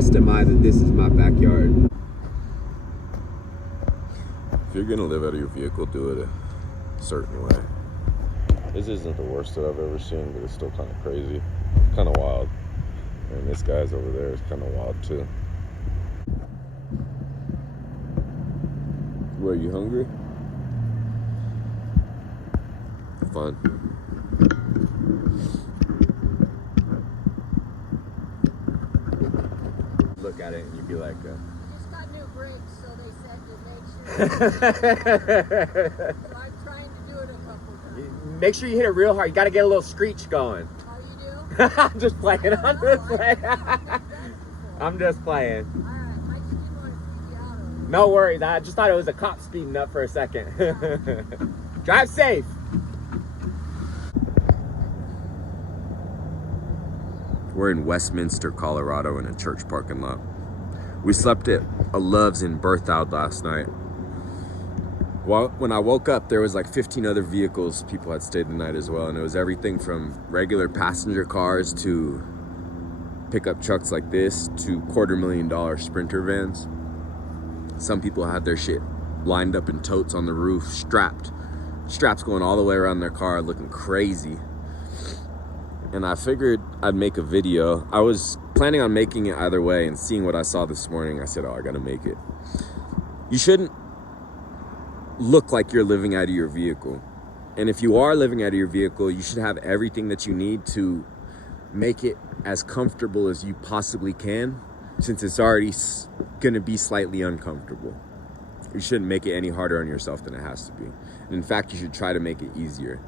blessed am I that this is my backyard. If you're gonna live out of your vehicle, do it a certain way. This isn't the worst that I've ever seen, but it's still kind of crazy, kind of wild. And this guy's over there is kind of wild too. Were you hungry? Fun. Look at it and you'd be like, Just got new brakes, so they said to make sure. So I'm trying to do it a couple times. make sure you hit it real hard. You got to get a little screech going. Oh, you do? I'm just playing. I'm just playing. I'm just playing. All right, I just didn't want to freak you out on it. No worries. I just thought it was a cop speeding up for a second. Drive safe. We're in Westminster, Colorado, in a church parking lot. We slept at a Love's in Berthoud last night. Well, when I woke up, there was like 15 other vehicles. People had stayed the night as well, and it was everything from regular passenger cars to pickup trucks like this to $250,000 Sprinter vans. Some people had their shit lined up in totes on the roof, straps going all the way around their car, looking crazy. And I figured I'd make a video. I was planning on making it either way, and seeing what I saw this morning, I said, oh, I gotta make it. You shouldn't look like you're living out of your vehicle. And if you are living out of your vehicle, you should have everything that you need to make it as comfortable as you possibly can, since it's already gonna be slightly uncomfortable. You shouldn't make it any harder on yourself than it has to be. And in fact, you should try to make it easier.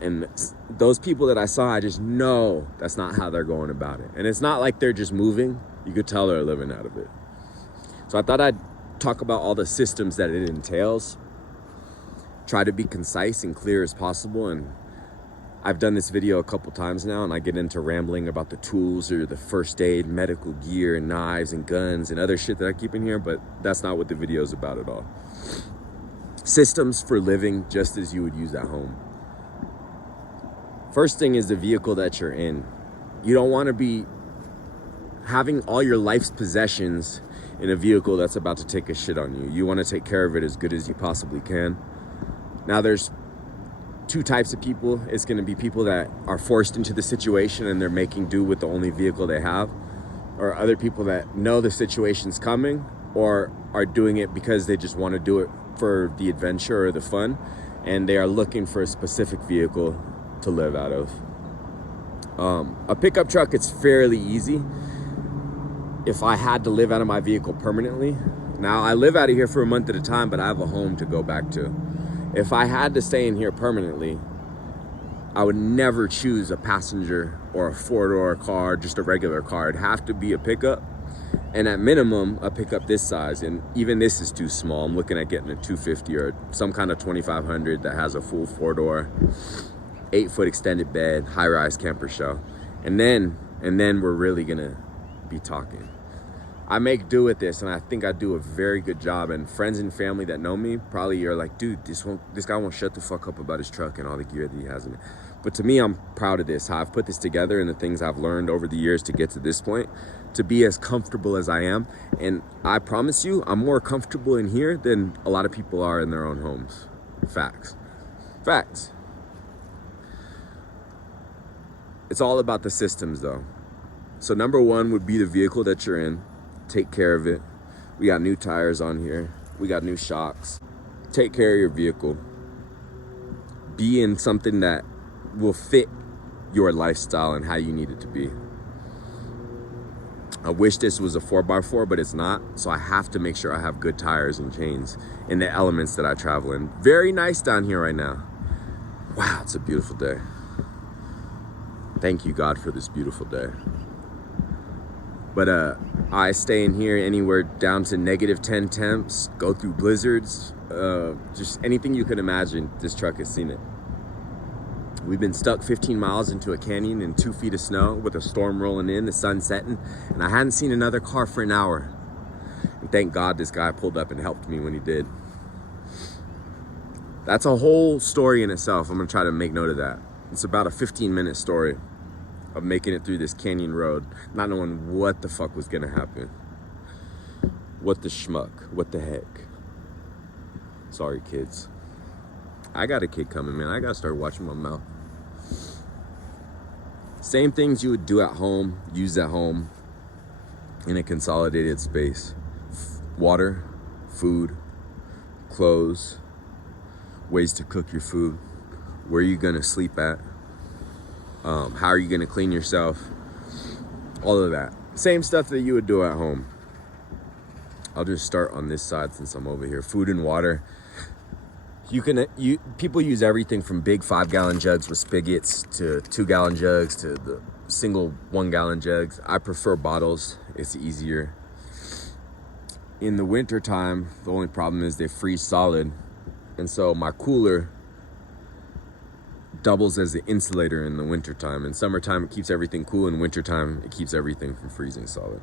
And those people that I saw, I just know that's not how they're going about it. And it's not like they're just moving. You could tell they're living out of it. So I thought I'd talk about all the systems that it entails, try to be concise and clear as possible. And I've done this video a couple times now, and I get into rambling about the tools or the first aid, medical gear, and knives and guns and other shit that I keep in here, but that's not what the video is about at all. Systems for living just as you would use at home. First thing is the vehicle that you're in. You don't want to be having all your life's possessions in a vehicle that's about to take a shit on you. You want to take care of it as good as you possibly can. Now there's two types of people. It's going to be people that are forced into the situation and they're making do with the only vehicle they have, or other people that know the situation's coming or are doing it because they just want to do it for the adventure or the fun, and they are looking for a specific vehicle to live out of. A pickup truck, it's fairly easy. If I had to live out of my vehicle permanently, now I live out of here for a month at a time, but I have a home to go back to. If I had to stay in here permanently, I would never choose a passenger or a four-door car, just a regular car. It'd have to be a pickup, and at minimum, a pickup this size. And even this is too small. I'm looking at getting a 250 or some kind of 2500 that has a full four-door, 8-foot extended bed, high-rise camper shell. And then we're really gonna be talking. I make do with this, and I think I do a very good job. And friends and family that know me probably are like, dude, this guy won't shut the fuck up about his truck and all the gear that he has in it. But to me, I'm proud of this, how I've put this together and the things I've learned over the years to get to this point, to be as comfortable as I am. And I promise you, I'm more comfortable in here than a lot of people are in their own homes. Facts. Facts. It's all about the systems though. So number one would be the vehicle that you're in. Take care of it. We got new tires on here. We got new shocks. Take care of your vehicle. Be in something that will fit your lifestyle and how you need it to be. I wish this was a 4x4, but it's not. So I have to make sure I have good tires and chains in the elements that I travel in. Very nice down here right now. Wow, it's a beautiful day. Thank you, God, for this beautiful day. But I stay in here anywhere down to -10 temps, go through blizzards, just anything you can imagine, this truck has seen it. We've been stuck 15 miles into a canyon in 2 feet of snow with a storm rolling in, the sun setting, and I hadn't seen another car for an hour. And thank God this guy pulled up and helped me when he did. That's a whole story in itself. I'm gonna try to make note of that. It's about a 15-minute story. of making it through this canyon road, not knowing what the fuck was gonna happen. What the schmuck? What the heck? Sorry, kids. I got a kid coming, man. I gotta start watching my mouth. Same things you would do at home, use at home in a consolidated space. Water, food, clothes, ways to cook your food, where are you gonna sleep at, how are you gonna clean yourself, all of that. Same stuff that you would do at home. I'll just start on this side since I'm over here. Food and water. People use everything from big 5-gallon jugs with spigots to 2-gallon jugs to the single 1-gallon jugs. I prefer bottles. It's easier. In the winter time, the only problem is they freeze solid. And so my cooler doubles as an insulator in the winter time. In summertime, it keeps everything cool. In wintertime, it keeps everything from freezing solid.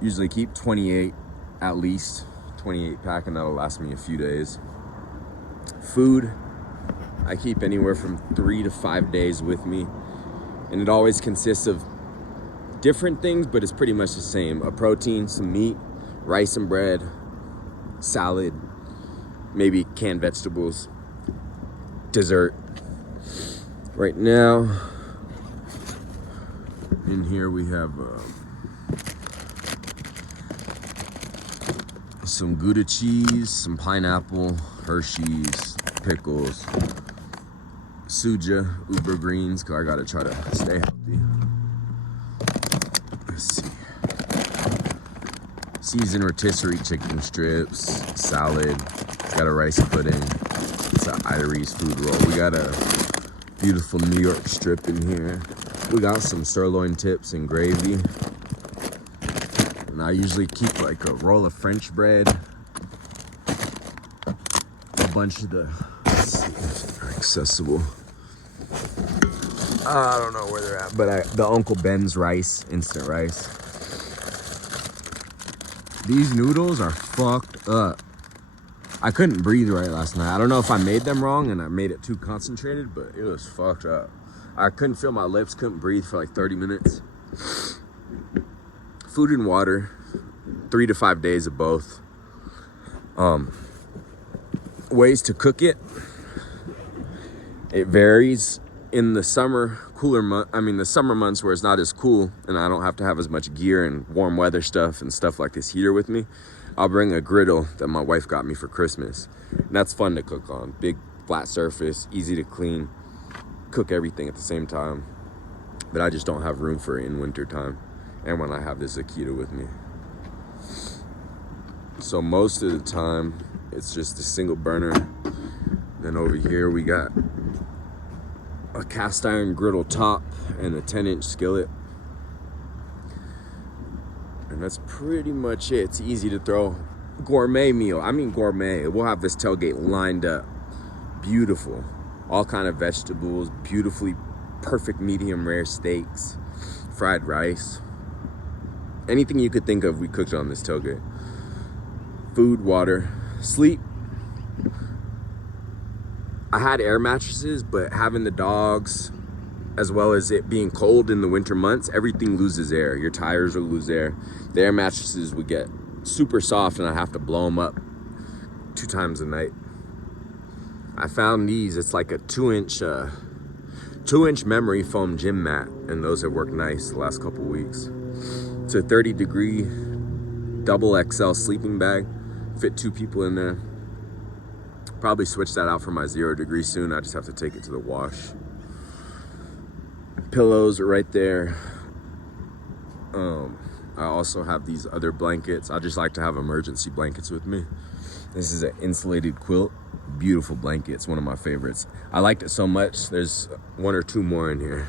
Usually keep 28 at least. 28 pack, and that'll last me a few days. Food, I keep anywhere from 3 to 5 days with me, and it always consists of different things, but it's pretty much the same. A protein, some meat, rice and bread, salad, maybe canned vegetables, dessert. Right now, in here we have some Gouda cheese, some pineapple, Hershey's, pickles, suja, uber greens, because I gotta try to stay healthy. Let's see. Seasoned rotisserie chicken strips, salad, got a rice pudding, it's an Irish food roll. We got a beautiful New York strip in here. We got some sirloin tips and gravy. And I usually keep like a roll of French bread, a bunch of the, let's see if they're accessible. I don't know where they're at, but the Uncle Ben's rice, instant rice. These noodles are fucked up. I couldn't breathe right last night. I don't know if I made them wrong and I made it too concentrated, but it was fucked up. I couldn't feel my lips, couldn't breathe for like 30 minutes. Food and water, 3 to 5 days of both. Ways to cook it. It varies. In the summer, the summer months where it's not as cool and I don't have to have as much gear and warm weather stuff and stuff like this heater with me, I'll bring a griddle that my wife got me for Christmas. And that's fun to cook on. Big flat surface, easy to clean, cook everything at the same time. But I just don't have room for it in winter time. And when I have this Akita with me. So most of the time, it's just a single burner. Then over here we got a cast iron griddle top and a 10-inch skillet. And that's pretty much it. It's easy to throw. Gourmet meal. I mean gourmet. We'll have this tailgate lined up. Beautiful. All kind of vegetables. Beautifully perfect medium rare steaks. Fried rice. Anything you could think of, we cooked on this tailgate. Food, water, sleep. I had air mattresses, but having the dogs, as well as it being cold in the winter months, everything loses air. Your tires will lose air. The air mattresses would get super soft and I have to blow them up 2 times a night. I found these. It's like a 2-inch memory foam gym mat, and those have worked nice the last couple weeks. It's a 30-degree double XL sleeping bag. Fit 2 people in there. Probably switch that out for my 0-degree soon. I just have to take it to the wash. Pillows are right there. I also have these other blankets. I just like to have emergency blankets with me. This is an insulated quilt. Beautiful blanket. It's one of my favorites. I liked it so much, there's 1 or 2 more in here.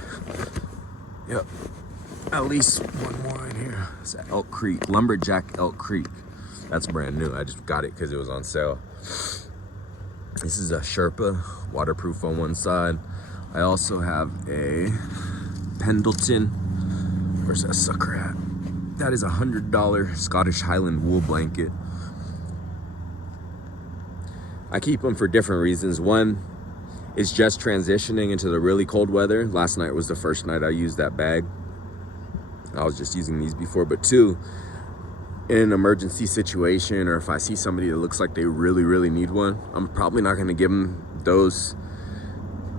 Yep. At least 1 more in here. It's at Elk Creek, Lumberjack Elk Creek. That's brand new. I just got it because it was on sale. This is a Sherpa, waterproof on one side. I also have a Pendleton. Where's that sucker at? That is a $100 Scottish Highland wool blanket. I keep them for different reasons. One, It's just transitioning into the really cold weather. Last night was the first night I used that bag. I was just using these before, but 2, in an emergency situation, or if I see somebody that looks like they really, really need one, I'm probably not gonna give them those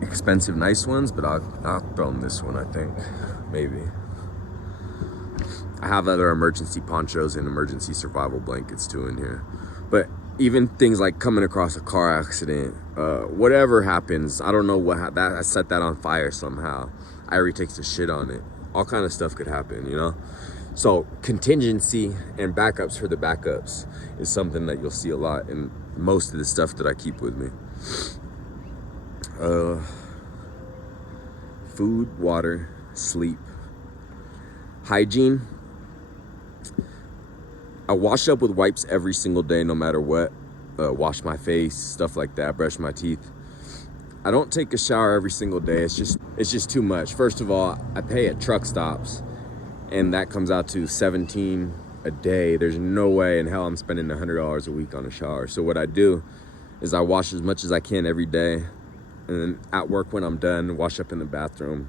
expensive, nice ones, but I'll throw them this one, I think, maybe. I have other emergency ponchos and emergency survival blankets too in here. But even things like coming across a car accident, whatever happens, I don't know what, I set that on fire somehow. Irie takes a shit on it. All kind of stuff could happen, you know? So contingency and backups for the backups is something that you'll see a lot in most of the stuff that I keep with me. Food, water, sleep. Hygiene. I wash up with wipes every single day, no matter what. Wash my face, stuff like that, brush my teeth. I don't take a shower every single day. It's just too much. First of all, I pay at truck stops, and that comes out to $17 a day. There's no way in hell I'm spending $100 a week on a shower. So what I do is I wash as much as I can every day, and then at work when I'm done, wash up in the bathroom,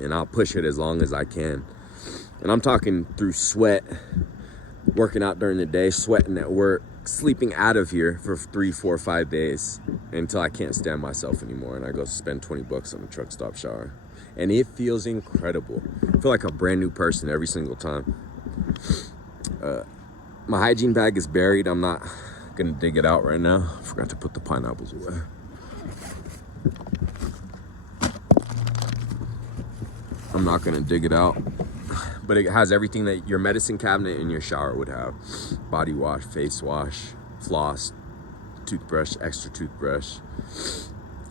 and I'll push it as long as I can. And I'm talking through sweat, working out during the day, sweating at work, sleeping out of here for 3, 4, 5 days until I can't stand myself anymore, and I go spend 20 bucks on a truck stop shower. And it feels incredible. I feel like a brand new person every single time. My hygiene bag is buried. I'm not gonna dig it out right now. I forgot to put the pineapples away. I'm not gonna dig it out, but it has everything that your medicine cabinet in your shower would have. Body wash, face wash, floss, toothbrush, extra toothbrush,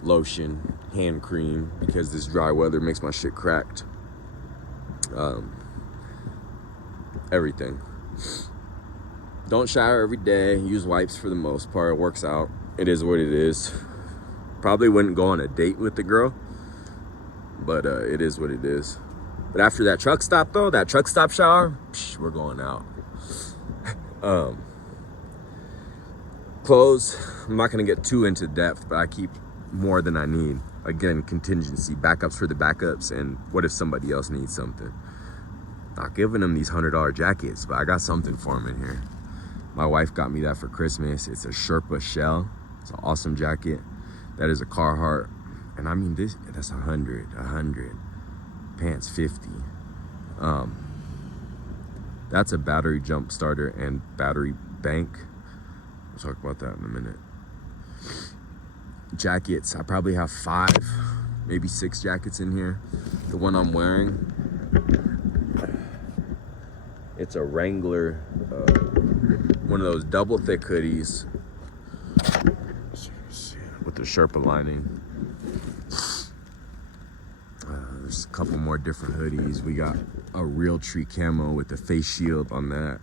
lotion, hand cream, because this dry weather makes my shit cracked. Everything. Don't shower every day. Use wipes for the most part. It works out. It is what it is. Probably wouldn't go on a date with the girl, but it is what it is. But after that truck stop though, that truck stop shower, we're going out. Clothes, I'm not gonna get too into depth, but I keep more than I need. Again, contingency, backups for the backups, and what if somebody else needs something? Not giving them these $100 jackets, but I got something for them in here. My wife got me that for Christmas. It's a Sherpa shell. It's an awesome jacket. That is a Carhartt. And I mean, that's 100. Pants 50. That's a battery jump starter and battery bank. We'll talk about that in a minute. Jackets, I probably have 5, maybe 6 jackets in here. The one I'm wearing, it's a Wrangler, one of those double thick hoodies with the Sherpa lining. There's a couple more different hoodies. We got a Real Tree camo with the face shield on that.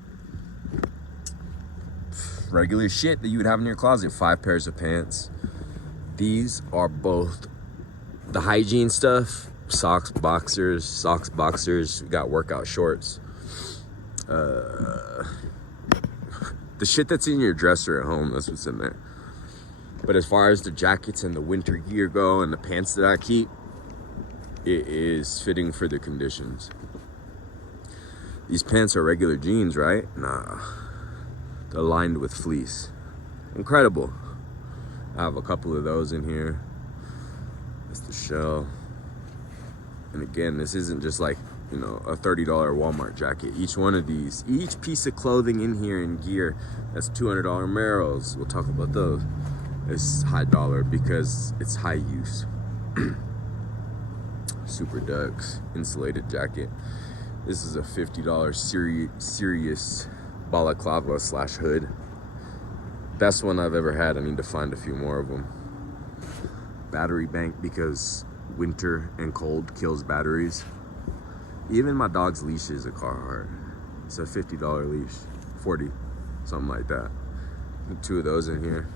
Regular shit that you would have in your closet. 5 pairs of pants. These are both the hygiene stuff. Socks, boxers. We got workout shorts. The shit that's in your dresser at home, that's what's in there. But as far as the jackets and the winter gear go and the pants that I keep, it is fitting for the conditions. These pants are regular jeans, right? Nah. They're lined with fleece. Incredible. I have a couple of those in here. That's the shell. And again, this isn't just like, you know, a $30 Walmart jacket. Each one of these, each piece of clothing in here and gear, that's $200 Merrells. We'll talk about those. It's high dollar because it's high use. Super Ducks insulated jacket. This is a $50 serious balaclava / hood. Best one I've ever had. I need to find a few more of them. Battery bank because winter and cold kills batteries. Even my dog's leash is a Carhartt. It's a $50 leash, 40, something like that. 2 of those in here.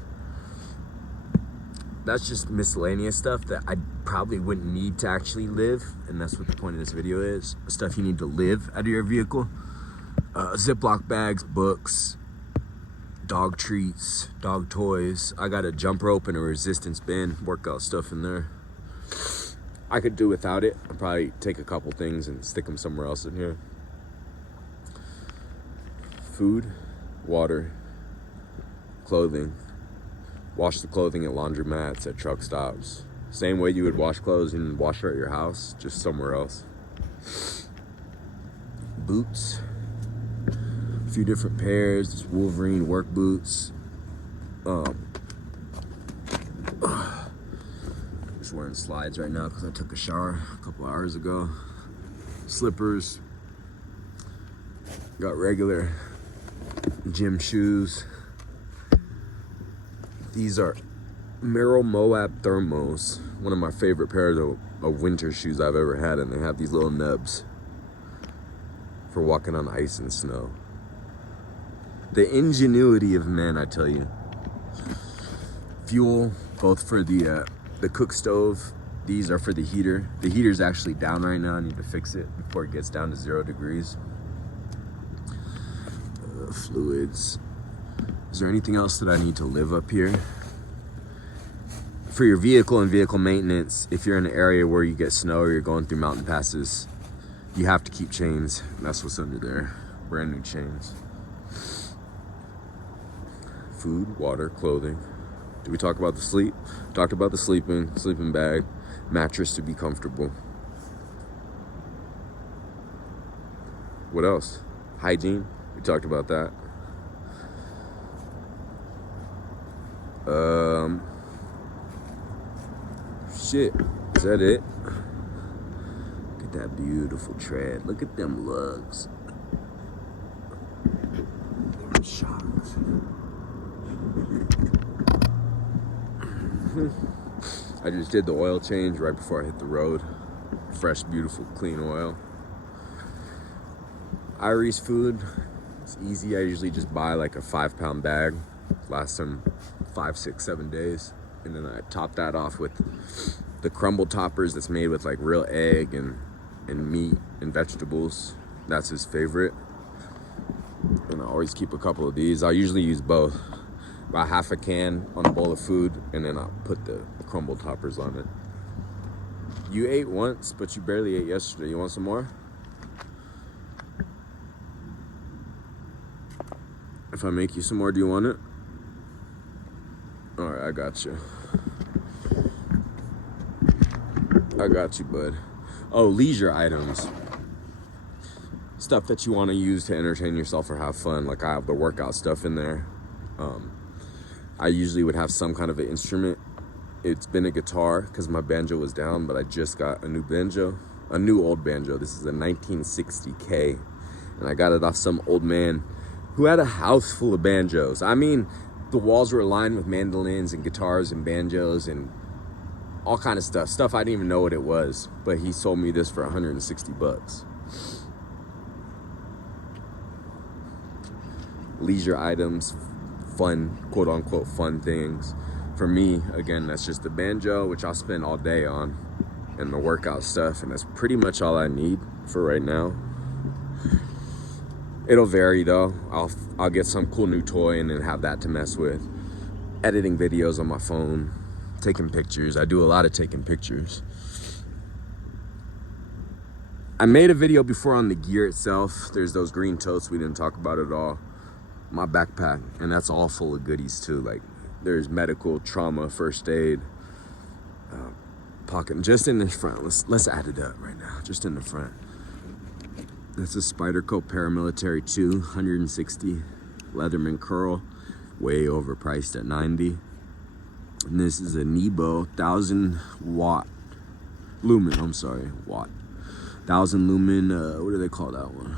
That's just miscellaneous stuff that I probably wouldn't need to actually live, and that's what the point of this video is. Stuff you need to live out of your vehicle. Ziploc bags, books, dog treats, dog toys. I got a jump rope and a resistance band, workout stuff in there. I could do without it. I'd probably take a couple things and stick them somewhere else in here. Food, water, clothing. Wash the clothing at laundromats, at truck stops. Same way you would wash clothes and wash her at your house, just somewhere else. Boots. A few different pairs. This Wolverine work boots. Just wearing slides right now because I took a shower a couple hours ago. Slippers. Got regular gym shoes. These are Merrell Moab Thermos, one of my favorite pairs of winter shoes I've ever had, and they have these little nubs for walking on ice and snow. The ingenuity of men, I tell you. Fuel, both for the cook stove. These are for the heater. The heater's actually down right now. I need to fix it before it gets down to 0 degrees. Fluids. Is there anything else that I need to live up here? For your vehicle and vehicle maintenance, if you're in an area where you get snow or you're going through mountain passes, you have to keep chains. That's what's under there. Brand new chains. Food, water, clothing. Did we talk about the sleep? Talked about the sleeping bag, mattress to be comfortable. What else? Hygiene. We talked about that. Shit, is that it? Look at that beautiful tread. Look at them lugs. I'm shocked. I just did the oil change right before I hit the road. Fresh, beautiful, clean oil. Irish food, it's easy. I usually just buy like a 5-pound bag. Lasts them 5, 6, 7 days. And then I top that off with the crumble toppers that's made with like real egg and meat and vegetables. That's his favorite. And I always keep a couple of these. I usually use both. About half a can on a bowl of food, and then I'll put the crumble toppers on it. You ate once, but you barely ate yesterday. You want some more? If I make you some more, do you want it? All right, I got you. I got you, bud. Oh, leisure items. Stuff that you want to use to entertain yourself or have fun. Like I have the workout stuff in there. I usually would have some kind of an instrument. It's been a guitar because my banjo was down, but I just got a new banjo, a new old banjo. This is a 1960K, and I got it off some old man who had a house full of banjos. I mean, the walls were lined with mandolins and guitars and banjos and all kind of stuff I didn't even know what it was, but he sold me this for 160 bucks. Leisure items, fun, quote unquote fun things. For me, again, that's just the banjo, which I'll spend all day on, and the workout stuff, and that's pretty much all I need for right now. It'll vary though. I'll get some cool new toy and then have that to mess with. Editing videos on my phone, taking pictures. I do a lot of taking pictures. I made a video before on the gear itself. There's those green totes we didn't talk about at all. My backpack, and that's all full of goodies too. Like there's medical, trauma, first aid, pocket, just in the front. Let's add it up right now, just in the front. That's a Spyderco Paramilitary 2, 160, Leatherman curl, way overpriced at 90. And this is a Nebo 1000 lumen, 1000 lumen, what do they call that one?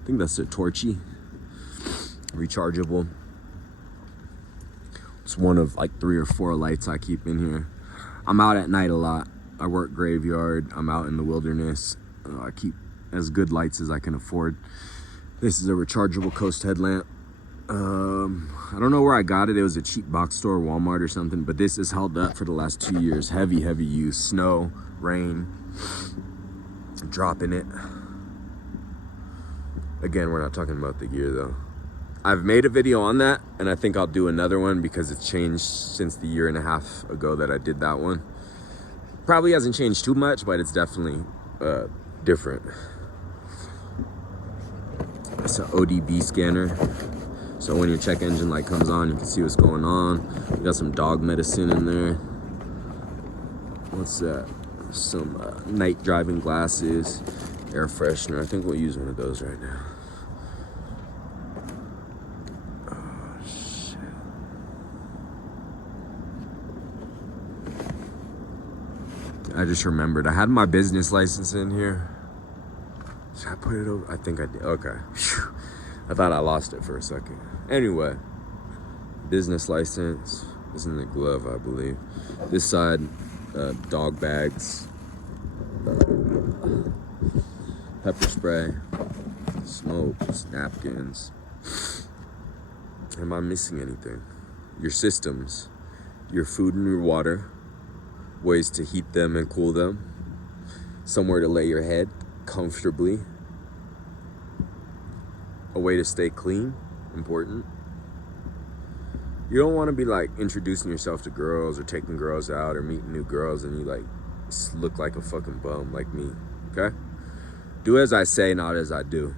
I think that's a Torchy. Rechargeable. It's one of like 3 or 4 lights I keep in here. I'm out at night a lot. I work graveyard. I'm out in the wilderness. I keep as good lights as I can afford. This is a rechargeable coast headlamp. I don't know where I got it. It was a cheap box store, Walmart or something, but this has held up for the last 2 years. Heavy use. Snow, rain, dropping it. Again, we're not talking about the gear though. I've made a video on that, and I think I'll do another one because it's changed since the 1.5 years ago that I did that one. Probably hasn't changed too much, but it's definitely different. It's an ODB scanner. So when your check engine light comes on, you can see what's going on. We got some dog medicine in there. What's that? Some night driving glasses, air freshener. I think we'll use one of those right now. I just remembered I had my business license in here. Should I put it over? I think I did. Okay. Whew. I thought I lost it for a second. Anyway, business license is in the glove, I believe. This side, dog bags, pepper spray, smokes, napkins. Am I missing anything? Your systems, your food and your water, ways to heat them and cool them, somewhere to lay your head comfortably, a way to stay clean, important. You don't want to be like introducing yourself to girls or taking girls out or meeting new girls and you like look like a fucking bum like me, okay? Do as I say, not as I do.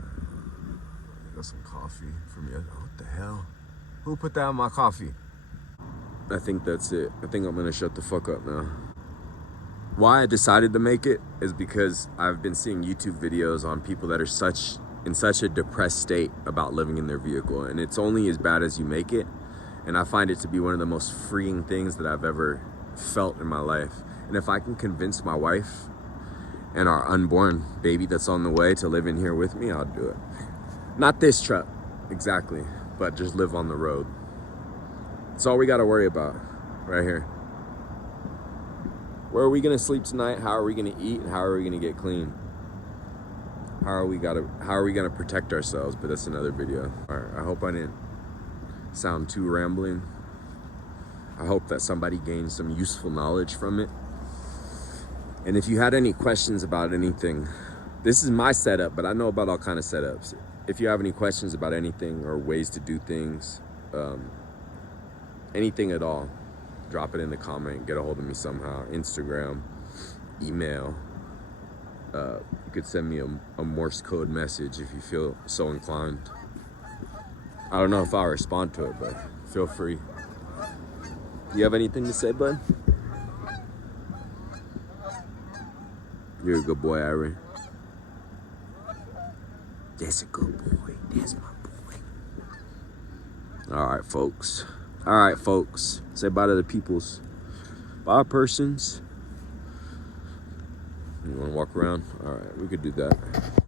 I got some coffee for me. What the hell? Who put that in my coffee? I think that's it. I think I'm gonna shut the fuck up now. Why I decided to make it is because I've been seeing YouTube videos on people that are in such a depressed state about living in their vehicle, and it's only as bad as you make it. And I find it to be one of the most freeing things that I've ever felt in my life. And if I can convince my wife and our unborn baby that's on the way to live in here with me, I'll do it. Not this truck, exactly, but just live on the road. That's all we got to worry about right here. Where are we going to sleep tonight? How are we going to eat? And how are we going to get clean? How are we going to protect ourselves? But that's another video. All right, I hope I didn't sound too rambling. I hope that somebody gained some useful knowledge from it. And if you had any questions about anything, this is my setup, but I know about all kind of setups. If you have any questions about anything or ways to do things, anything at all, drop it in the comment, get a hold of me somehow. Instagram, email. You could send me a Morse code message if you feel so inclined. I don't know if I'll respond to it, but feel free. You have anything to say, bud? You're a good boy, Irene. That's a good boy. That's my boy. All right, folks. All right, folks. Say bye to the peoples. Bye, persons. You want to walk around? All right, we could do that.